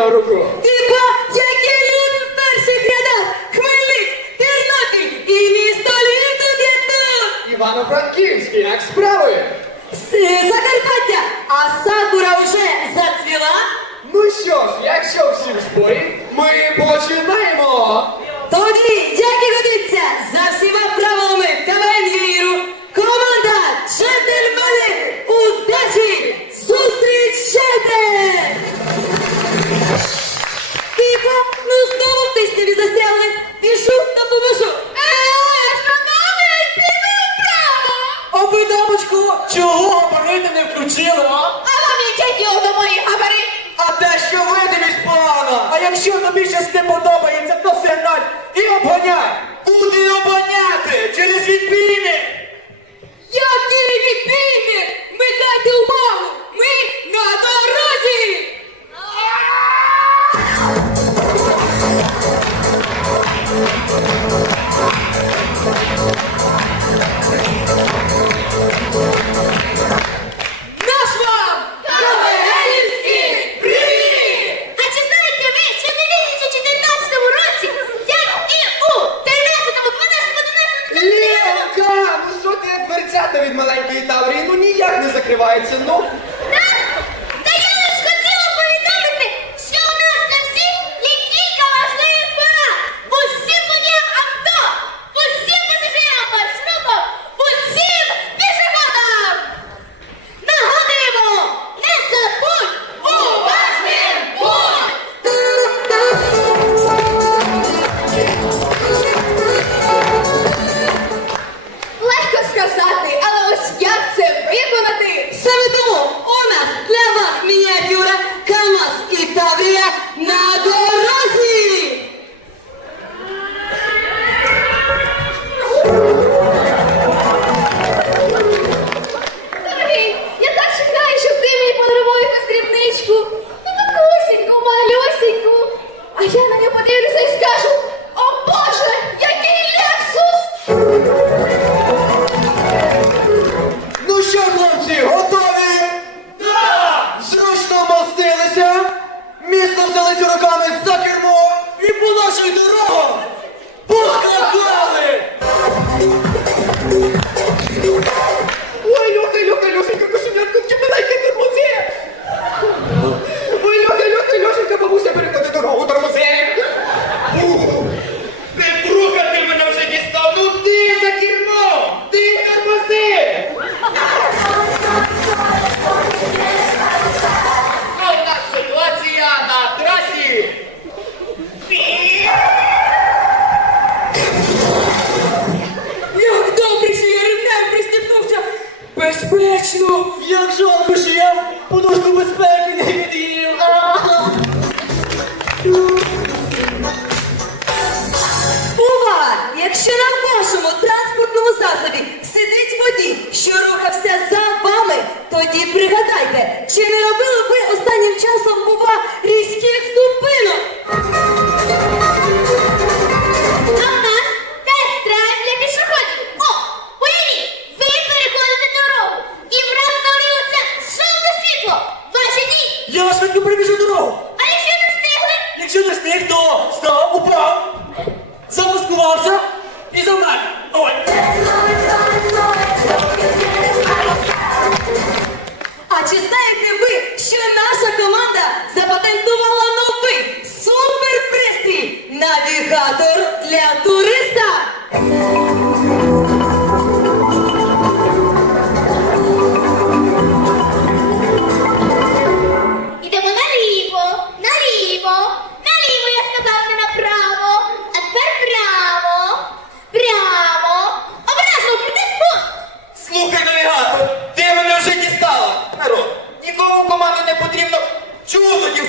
на руку. Типа, які люди в перших рядах. Хмельник, Тернопіль і місто Львів тут я. Івано-Франківський, як справи? Закарпаття, а сакура вже зацвіла. Ну що ж, якщо всім спорі, ми починаємо.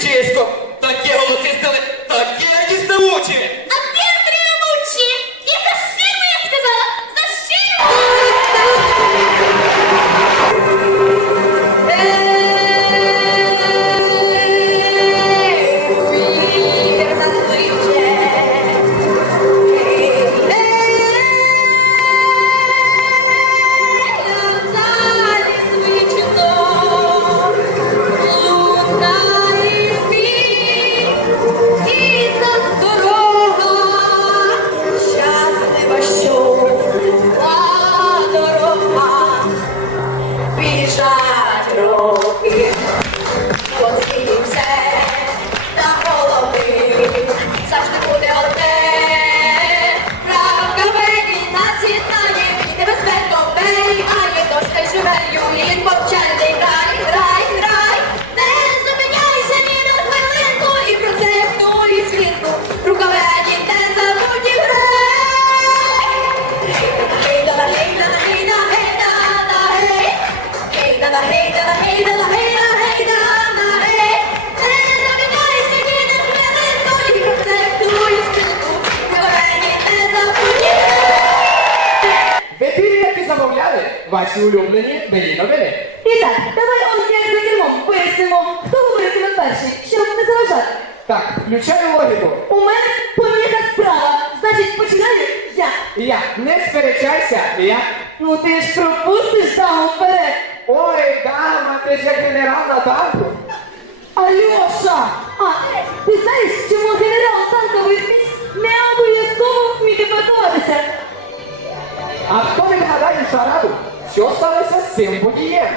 Francesco, da chiaro lo si Ваші улюблені белі новини. І так, давай он як за кермом пояснимо, хто говорить тебе перший, щоб не заважати. Так, включаю логіку. У мене поміха справа. Значить, починаю я. Я. Не сперечайся, я. Ну ти ж пропустиш там вперед. Ой, дама, ты же генерал Натанку. Альоша, а ти знаєш, чому генерал танкових місць не обов'язково вміти паркуватися? А хто відгадає шараду? Що сталося з цим водієм?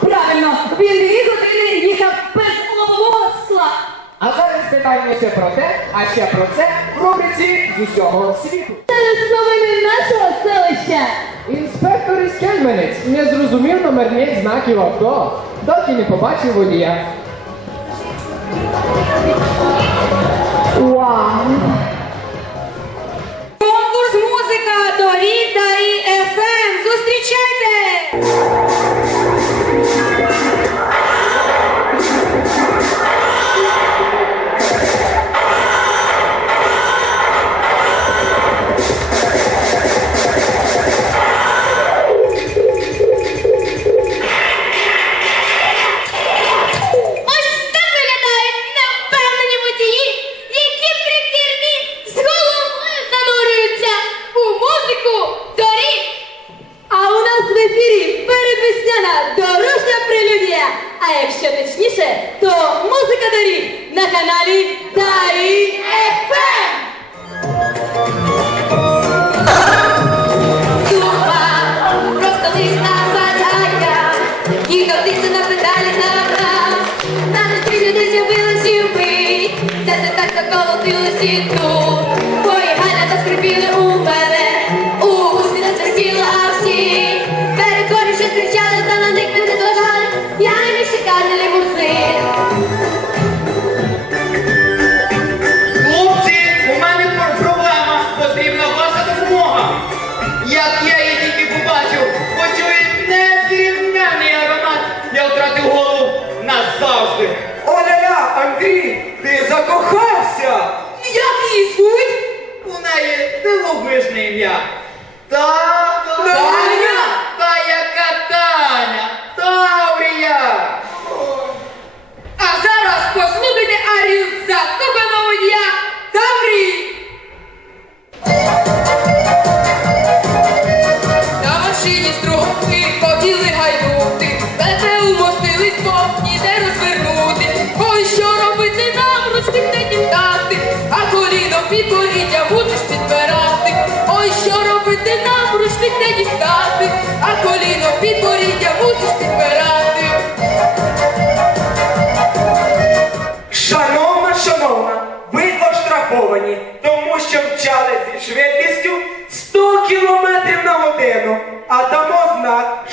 Правильно, він дві години їхав без лобового скла. А зараз питання про те, а ще про це в рубриці з усього світу. Це ж новини нашого селища. Інспектор із Кельменець не зрозумів номерних знаків авто, доки не побачив водія. Вау! Конкурс музика до а якщо точніше, то музика доріг на каналі Тарі.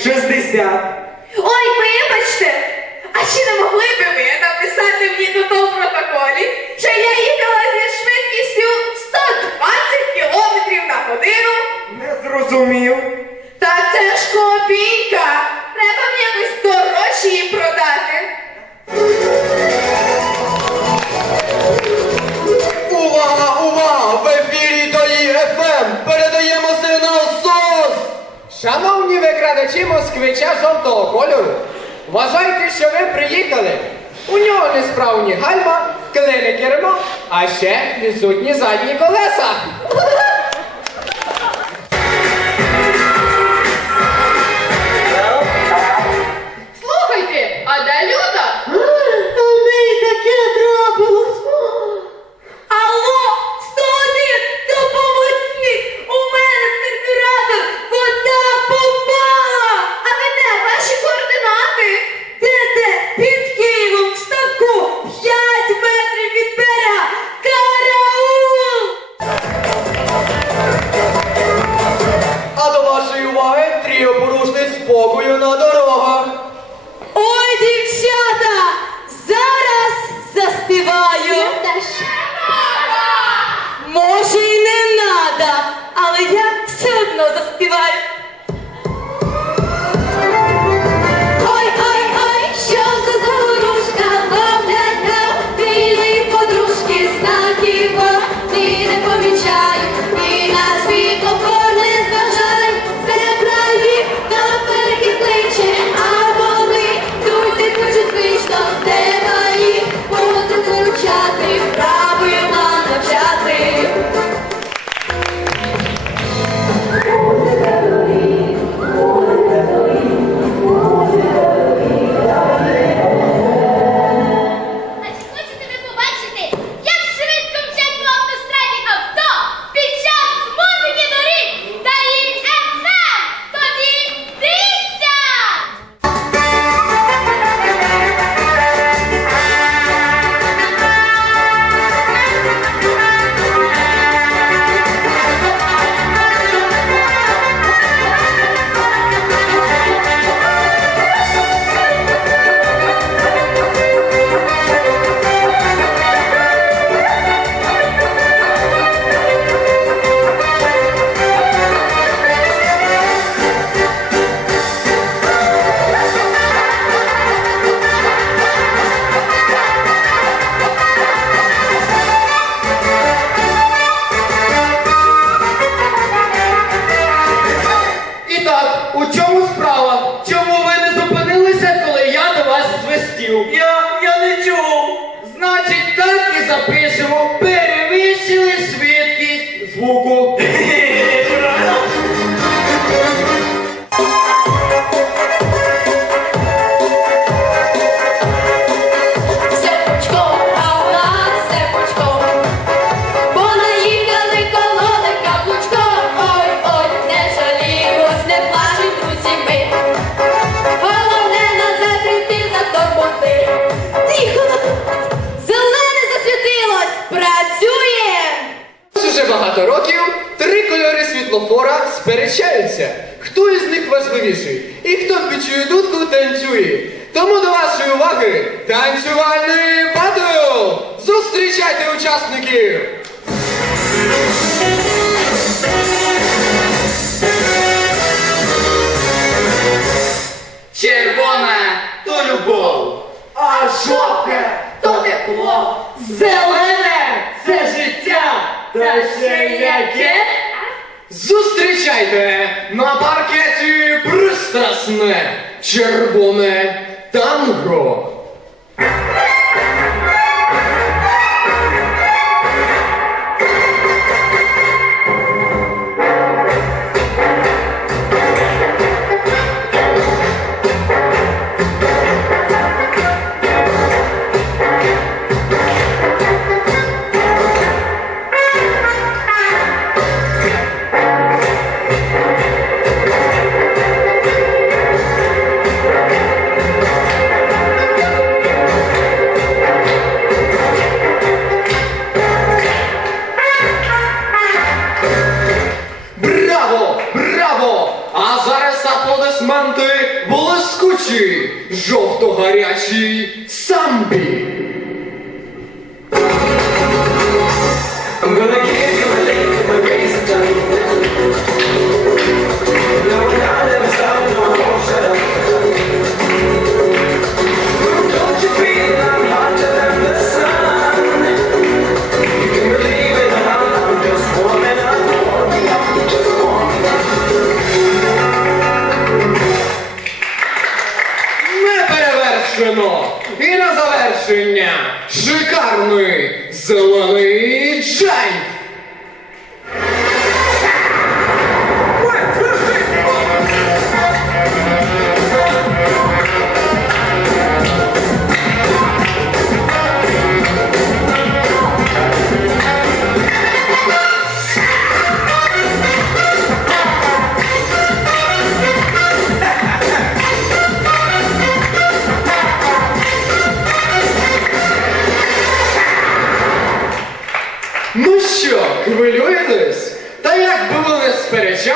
60. Ой, вибачте! А чи не могли би ви написати мені? я, я не чув. Значить, так і запишемо. Перевищили швидкість звуку. багато років три кольори світлофора сперечаються, хто із них важливіший і хто підчує дудку танцює. Тому до вашої уваги танцювальний батл! Зустрічайте учасників! Червона то любов, а жовте то тепло, зелене це життя. Та ще яке? Зустрічайте на паркеті пристрасне червоне танго. жовто-гарячій самбі.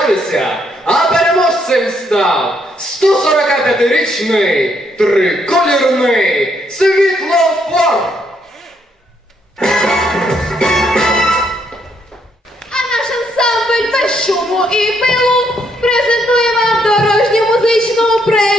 покаявся, а переможцем став 145-річний триколірний світлофор. А наш ансамбль без шуму і пилу презентує вам дорожню музичну премію.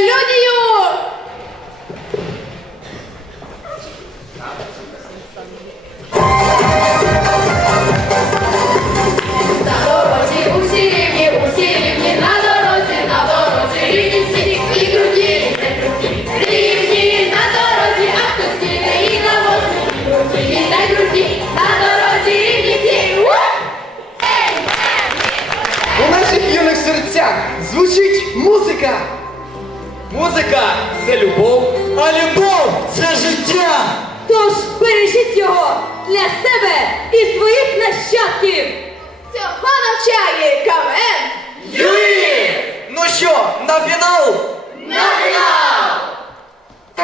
Na final! Na não! Tá